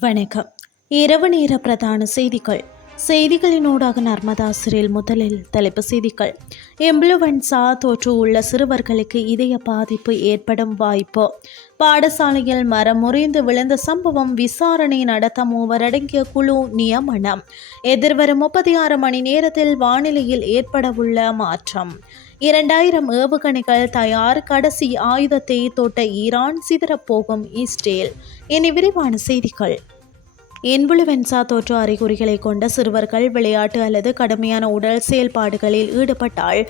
வணக்கம். இரவு நேர பிரதான செய்திகள். செய்திகளினூடாக நர்மதாசிரில் முதலில் தலைப்பு செய்திகள். இன்ஃப்ளூவன்சா தொற்று உள்ள சிறுவர்களுக்கு இதய பாதிப்பு ஏற்படும் வாய்ப்பு. பாடசாலையில் மரம் முறிந்து விழுந்த சம்பவம் விசாரணை நடத்த மூவரடங்கிய குழு நியமனம். எதிர்வரும் முப்பத்தி ஆறு மணி நேரத்தில் வானிலையில் ஏற்படவுள்ள மாற்றம். இரண்டாயிரம் ஏவுகணைகள் தயார் கடைசி ஆயுதத்தை தொட்ட ஈரான் சிதறப்போகும் இஸ்ரேல். இனி விரிவான செய்திகள். இன்ஃபுளுவென்சா தொற்று அறிகுறிகளை கொண்ட சிறுவர்கள் விளையாட்டு அல்லது கடுமையான உடல் செயல்பாடுகளில் ஈடுபட்டால்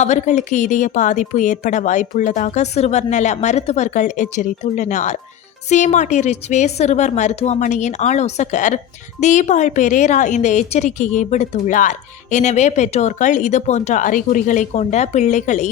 அவர்களுக்கு இதய பாதிப்பு ஏற்பட வாய்ப்புள்ளதாக சிறுவர் நல மருத்துவர்கள் எச்சரித்துள்ளனர். சீமாட்டி ரிச்வே சிறுவர் மருத்துவமனையின் ஆலோசகர். தீபால் பெரேரா இந்த எச்சரிக்கையை விடுத்துள்ளார். எனவே பெற்றோர்கள் இது போன்ற அறிகுறிகளை கொண்ட பிள்ளைகளை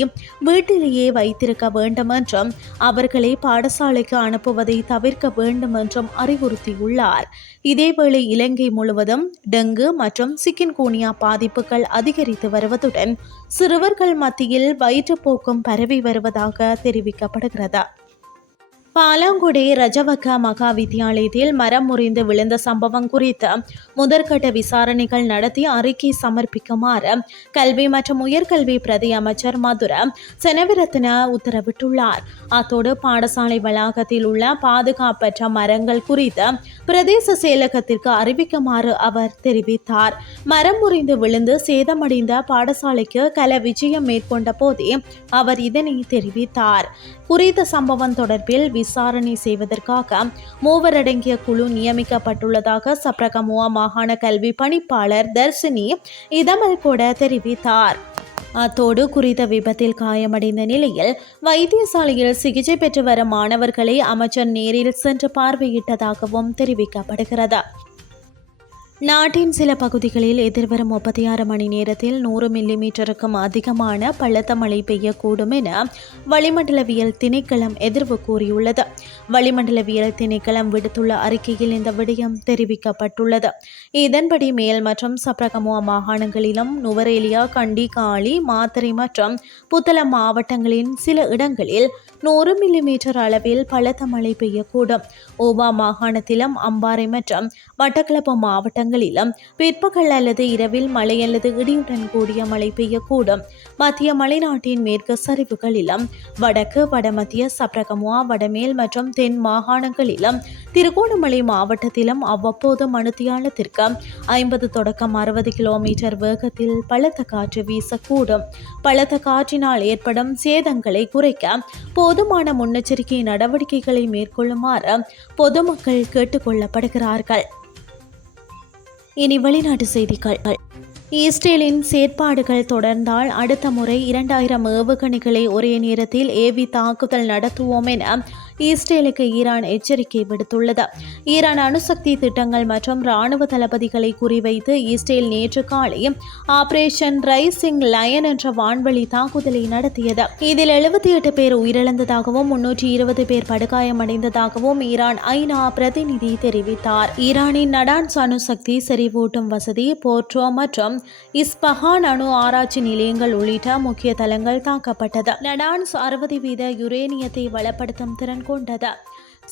வீட்டிலேயே வைத்திருக்க வேண்டும் என்றும் அவர்களை பாடசாலைக்கு அனுப்புவதை தவிர்க்க வேண்டும் என்றும் அறிவுறுத்தியுள்ளார். இதேவேளை இலங்கை முழுவதும் டெங்கு மற்றும் சிக்கின்கூனியா பாதிப்புகள் அதிகரித்து வருவதுடன் சிறுவர்கள் மத்தியில் வயிற்றுப்போக்கும் பரவி வருவதாக தெரிவிக்கப்படுகிறது. பாலாங்குடி ரஜவக்க மகா வித்தியாலயத்தில் மரம் முறிந்து விழுந்த சம்பவம் குறித்து முதற்கட்ட விசாரணைகள் நடத்தி அறிக்கை சமர்ப்பிக்குமாறு கல்வி மற்றும் உயர்கல்வி பிரதி அமைச்சர் மதுர செனவிரத்ன உத்தரவிட்டுள்ளார். அத்தோடு பாடசாலை வளாகத்தில் உள்ள பாதுகாப்பற்ற மரங்கள் குறித்து பிரதேச செயலகத்திற்கு அறிவிக்குமாறு அவர் தெரிவித்தார். மரம் முறிந்து விழுந்து சேதமடைந்த பாடசாலைக்கு கல விஜயம் மேற்கொண்ட போதே அவர் இதனை தெரிவித்தார். குறித்த சம்பவம் தொடர்பில் விசாரணை செய்வதற்காக மூவரடங்கிய குழு நியமிக்கப்பட்டுள்ளதாக சப்ரகமுவா மாகாண கல்வி பணிப்பாளர் தர்சினி இதமல் கூட தெரிவித்தார். அத்தோடு குறித்த விபத்தில் காயமடைந்த நிலையில் வைத்தியசாலையில் சிகிச்சை பெற்று வரும் மாணவர்களை அமைச்சர் நேரில் சென்று பார்வையிட்டதாகவும் தெரிவிக்கப்படுகிறது. நாட்டின் சில பகுதிகளில் எதிர்வரும் முப்பத்தி ஆறு மணி நேரத்தில் நூறு மில்லி மீட்டருக்கும் அதிகமான பள்ளத்த மழை பெய்யக்கூடும் என வளிமண்டலவியல் திணைக்களம் எதிர்வு கூறியுள்ளது. வளிமண்டலவியல் திணைக்களம் விடுத்துள்ள அறிக்கையில் இந்த விடயம் தெரிவிக்கப்பட்டுள்ளது. இதன்படி மேல் மற்றும் சப்ரகமுவா மாகாணங்களிலும் நுவரேலியா கண்டி காளி மாத்தறை மற்றும் புத்தளம் மாவட்டங்களின் சில இடங்களில் நூறு மில்லிமீட்டர் அளவில் பலத்த மழை பெய்யக்கூடும். ஓவா மாகாணத்திலும் அம்பாறை மற்றும் மட்டக்களப்பு மாவட்டங்களிலும் பிற்பகல் அல்லது இரவில் மழை அல்லது இடியுடன் கூடிய மழை பெய்யக்கூடும். மத்திய மலைநாட்டின் மேற்கு சரிவுகளிலும் வடக்கு வடமத்திய சப்ரகமுவா வடமேல் மற்றும் தென் மாகாணங்களிலும் திருகோணமலை மாவட்டத்திலும் அவ்வப்போது மணித்தியாலத்திற்கு ஐம்பது தொடக்கம் அறுபது கிலோமீட்டர் வேகத்தில் பலத்த காற்று வீசக்கூடும். பலத்த காற்றினால் ஏற்படும் சேதங்களை குறைக்க போதுமான முன்னெச்சரிக்கை நடவடிக்கைகளை மேற்கொள்ளுமாறு பொதுமக்கள் கேட்டுக்கொள்ளப்படுகிறார்கள் இனி வெளிநாட்டு செய்திகள். இஸ்ரேலின் செயற்பாடுகள் தொடர்ந்தால் அடுத்த முறை இரண்டாயிரம் ஏவுகணைகளை ஒரே நேரத்தில் ஏவி தாக்குதல் நடத்துவோம் என இஸ்ரேலுக்கு ஈரான் எச்சரிக்கை விடுத்துள்ளது. ஈரான் அணுசக்தி திட்டங்கள் மற்றும் ராணுவ தளபதிகளை குறிவைத்து இஸ்ரேல் நேற்று காலை ஆபரேஷன் ரைசிங் லயன் என்ற வான்வழி தாக்குதலை நடத்தியது. இதில் எழுபத்தி எட்டு பேர் உயிரிழந்ததாகவும் முன்னூற்றி இருபது பேர் படுகாயமடைந்ததாகவும் ஈரான் ஐநா பிரதிநிதி தெரிவித்தார். ஈரானின் நடான்ஸ் அணுசக்தி செறிவூட்டும் வசதி போர்ட்ரோ மற்றும் இஸ்பஹான் அணு ஆராய்ச்சி நிலையங்கள் உள்ளிட்ட முக்கிய தளங்கள் தாக்கப்பட்டது. நடான்ஸ் அறுபது வீத யுரேனியத்தை வளப்படுத்தும் திறன் கொண்டது.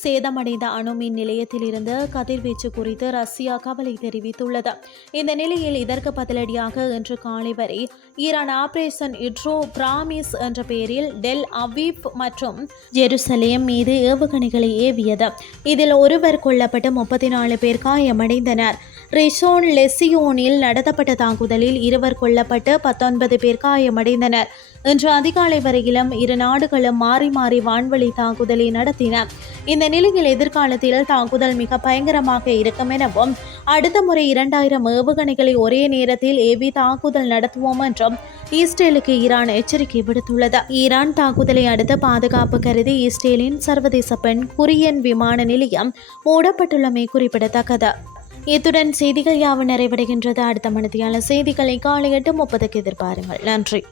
சேதமடைந்த அணுமின் நிலையத்தில் இருந்து கதிர்வீச்சு குறித்து ரஷ்யா கவலை தெரிவித்துள்ளது. இந்த நிலையில் இதற்கு பதிலடியாக இன்று காலை வரை ஈரான் ஆபரேஷன் இட்ரோ பிராமிஸ் என்ற பெயரில் டெல் அவீப் மற்றும் ஜெருசலேம் மீது ஏவுகணைகளை ஏவியது. இதில் ஒருவர் கொல்லப்பட்டு முப்பத்தி நாலு பேர் காயமடைந்தனர். ரிஷோன் லெசியோனில் நடத்தப்பட்ட தாக்குதலில் இருவர் கொல்லப்பட்டு பத்தொன்பது பேர் காயமடைந்தனர். இன்று அதிகாலை வரையிலும் இரு நாடுகளும் மாறி மாறி வான்வழி தாக்குதலை நடத்தின. இந்த நிலையில் எதிர்காலத்தில் தாக்குதல் மிக பயங்கரமாக இருக்கும் எனவும் அடுத்த முறை இரண்டாயிரம் ஏவுகணைகளை ஒரே நேரத்தில் ஏவி தாக்குதல் நடத்துவோம் என்றும் இஸ்ரேலுக்கு ஈரான் எச்சரிக்கை விடுத்துள்ளது. ஈரான் தாக்குதலை அடுத்து பாதுகாப்பு கருதி இஸ்ரேலின் சர்வதேச பெண் குரியன் விமான நிலையம் மூடப்பட்டுள்ளமை குறிப்பிடத்தக்கது. இத்துடன் செய்திகள் யாவும் நிறைவடைகின்றது. அடுத்த மனதியான செய்திகளை காலை எட்டு முப்பதுக்கு எதிர்பாருங்கள். நன்றி.